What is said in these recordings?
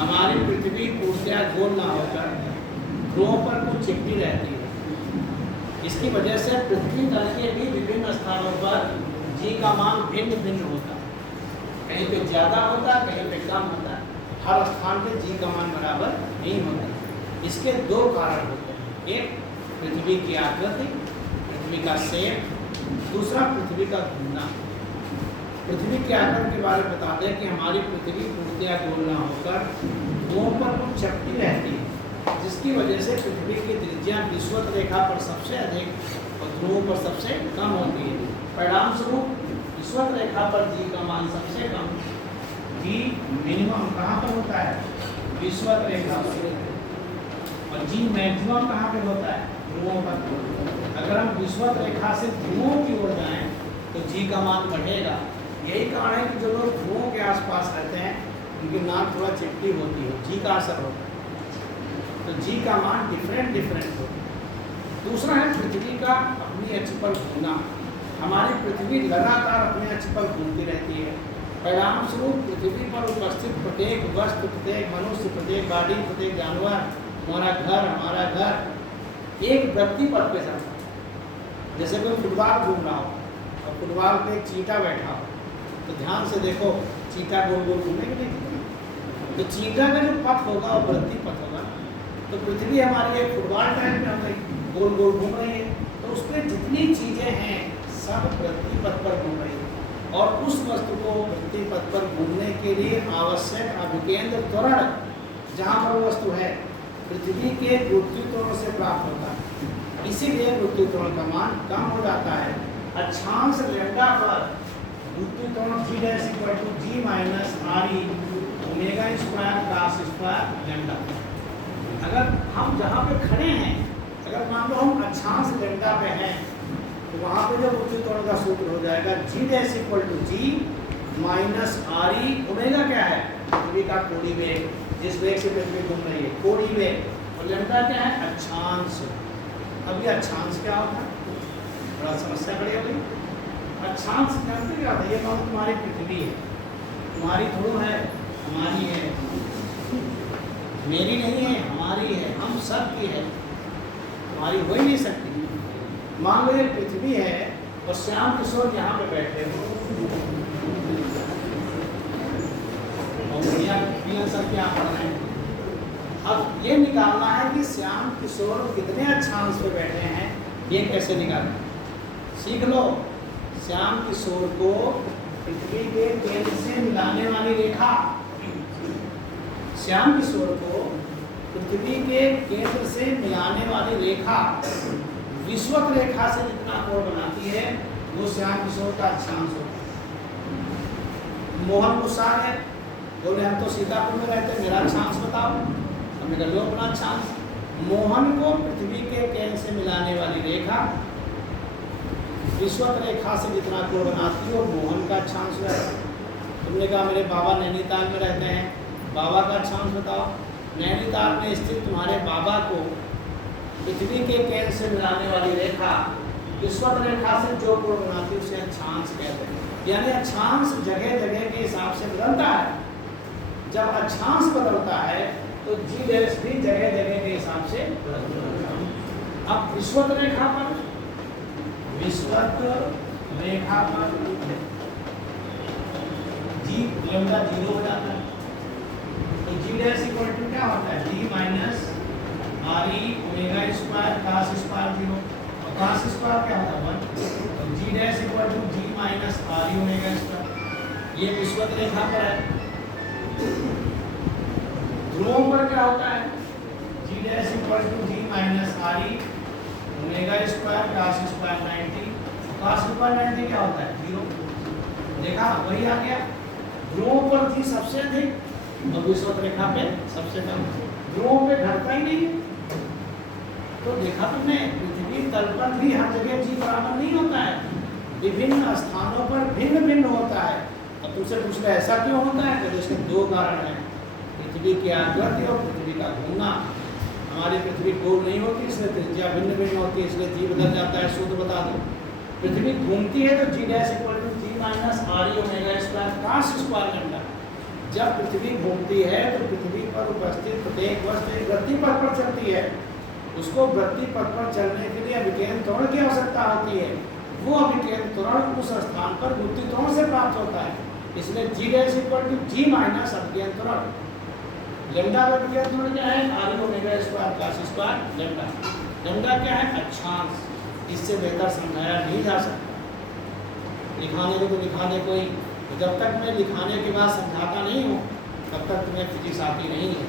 हमारी पृथ्वी पूर्णतया गोल ना होकर ध्रुवों पर कुछ चिपटी रहती है। इसकी वजह से पृथ्वी तल के भी विभिन्न स्थानों पर जी का मान भिन्न भिन्न होता है। कहीं पे ज़्यादा होता है, कहीं पे कम होता है। हर स्थान पे जी का मान बराबर नहीं होता। इसके दो कारण होते हैं, एक पृथ्वी की आकृति, पृथ्वी का शेप, दूसरा पृथ्वी का घूमना। पृथ्वी के आकृति के बारे में बताते हैं कि हमारी पृथ्वी पूर्णतया गोल ना होकर ध्रुवों पर कुछ चपटी रहती है, जिसकी वजह से पृथ्वी की त्रिज्या विषुवत रेखा पर सबसे अधिक और ध्रुवों पर सबसे कम होती है। परिणाम स्वरूप विषुवत रेखा पर जी का मान सबसे कम, जी मिनिमम कहाँ पर होता है? विषुवत रेखा पर, और जी मैक्सिमम कहाँ पे होता है? ध्रुवों पर। अगर हम विषुवत रेखा से ध्रुवों की ओर जाएं तो जी का मान बढ़ेगा। यही कारण है कि जो लोग ध्रुवों के आसपास रहते हैं उनकी नाक थोड़ा चिपटी होती है, जी का असर होता है, तो जी का मान डिफरेंट होता है। दूसरा है पृथ्वी का अपनी अक्ष पर घूमना। हमारी पृथ्वी लगातार अपने अक्ष पर घूमती रहती है। परिणाम स्वरूप पृथ्वी पर उपस्थित प्रत्येक वस्तु, प्रत्येक मनुष्य, प्रत्येक गाड़ी, प्रत्येक जानवर, हमारा घर एक वृत्ति पथ पे चलता है। जैसे कोई फुटबॉल घूम रहा हो और फुटबॉल पे एक चींटा बैठा हो, तो ध्यान से देखो चींटा गोल गोल घूमेगा नहीं, तो चींटा का जो पथ होगा वो वृत्ति पथ होगा। तो पृथ्वी हमारी एक फुटबॉल टाइप में हम गोल गोल घूम रही है, तो उसमें जितनी चीज़ें हैं सब वृत्ति पथ पर घूम रही है। और उस वस्तु को वृत्ति पथ पर घूमने के लिए आवश्यक अभिकेंद्र त्वरण जहाँ पर वस्तु है पृथ्वी के गुरुत्वीय त्वरण से प्राप्त होता है। इसीलिए गुरुत्वीय त्वरण का मान कम हो जाता है। अक्षांश लैम्डा पर गुरुत्वीय त्वरण G dash equal to G minus R E omega square cos square lambda. अगर हम जहाँ पे खड़े हैं, अगर मान लो हम अक्षांश लैम्डा पे हैं, तो वहाँ पे जो गुरुत्वीय त्वरण का सूत्र हो जाएगा G dash equal to G minus R E. Omega क्या है? पृथ्वी का कोणीय वेग, जिस वेग से पृथ्वी घूम रही है, कोणीय वेग। और लैम्डा क्या है? अक्षांश। अब ये अक्षांश क्या होता है? बड़ा समस्या खड़ी हो गई। अक्षांश जानते क्या होता है? ये मान तुम्हारी पृथ्वी है, तुम्हारी थोड़ा है, हमारी है, मेरी नहीं है, हमारी है, हम सब की है, तुम्हारी हो ही नहीं सकती। मान लो ये पृथ्वी है और श्याम किशोर यहाँ पे बैठे हो, और सब यहाँ पढ़ रहे हैं। अब ये निकालना है कि श्याम किशोर कितने अक्षांश पे बैठे हैं, ये कैसे निकालें? सीख लो। श्याम किशोर को पृथ्वी के केंद्र से मिलाने वाली रेखा, श्याम किशोर को पृथ्वी के केंद्र से मिलाने वाली रेखा विषुवत रेखा से जितना कोण बनाती है वो श्याम किशोर का अक्षांश होता है। मोहन गुस्सा है, बोले हम तो सीतापुर में रहते हैं, मेरा अक्षांश बताओ। हमने कहा लो अपना अक्षांश। मोहन को पृथ्वी के केंद्र से मिलाने वाली रेखा विषुवत रेखा से जितना कोण बनाती है वो मोहन का अक्षांश है। तुमने कहा मेरे बाबा नैनीताल में रहते हैं, बाबा का अक्षांश बताओ। नैनीताल में स्थित तुम्हारे बाबा को पृथ्वी के केंद्र से मिलाने वाली रेखा विषुवत रेखा से जो कोण बनाती है उसे अक्षांश कहते हैं। यानी अक्षांश जगह जगह के हिसाब से बदलता है। जब अक्षांश बदलता है तो जी डैश भी जगह जगह के हिसाब से बदलता है। अब विषुवत रेखा पर जी लैम्डा 0 हो जाता है, तो जी डैश इक्वल टू क्या होता है? G minus R E omega square cos square 0, और cos स्क्वायर क्या होता है? 1, तो G dash equal to G minus R E omega square. ये विषुवत रेखा पर है। ध्रुवों पर क्या होता है? G dash equal to G minus R E omega square cos square 90, cos square 90 क्या होता है? 0। देखा, वही आ गया। ध्रुवों पर थी सबसे अधिक और विषुवत रेखा पे सबसे कम। ध्रुवों पे घटता ही नहीं। तो देखा तुमने, पृथ्वी तल पर भी हर जगह जी बराबर नहीं होता है, विभिन्न स्थानों पर भिन्न भिन्न होता है। अब तुमसे पूछ रहे ऐसा क्यों होता है? तो इसके दो कारण हैं, पृथ्वी की आकृति और पृथ्वी का घूमना। हमारी पृथ्वी गोल नहीं होती, इसलिए त्रिज्या भिन्न भिन्न होती है, इसलिए जी बदल जाता है। सूत्र बता दो, पृथ्वी घूमती है तो G dash equal to G minus R E omega square cos square lambda. जब पृथ्वी घूमती है तो पृथ्वी पर उपस्थित प्रत्येक वस्तु एक वृत्तीय पथ पर चलती है। उसको वृत्तीय पथ पर चलने के लिए अभिकेंद्र त्वरण की आवश्यकता होती है। वो अभिकेंद्र त्वरण उस स्थान पर बुद्धि त्वरण से प्राप्त होता है। इसलिए g dash equal to g minus अभिकेंद्र त्वरण। लैम्डा का अभिकेंद्र त्वरण क्या है? r omega square plus square lambda. Lambda क्या है? अक्षांश। इससे बेहतर समझाया नहीं जा सकता। लिखाने को तो लिखाने कोई, जब तक मैं लिखाने के बाद समझाता नहीं हूँ तब तक तुम्हें फिजिक्स आती नहीं है।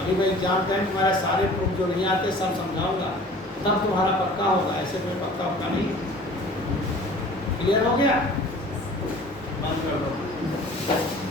अभी मैं एग्जाम टाइम तुम्हारे सारे प्रूफ जो नहीं आते सब समझाऊंगा, तब तुम्हारा पक्का होगा। ऐसे में पक्का होगा नहीं। क्लियर हो गया? बंद कर दो।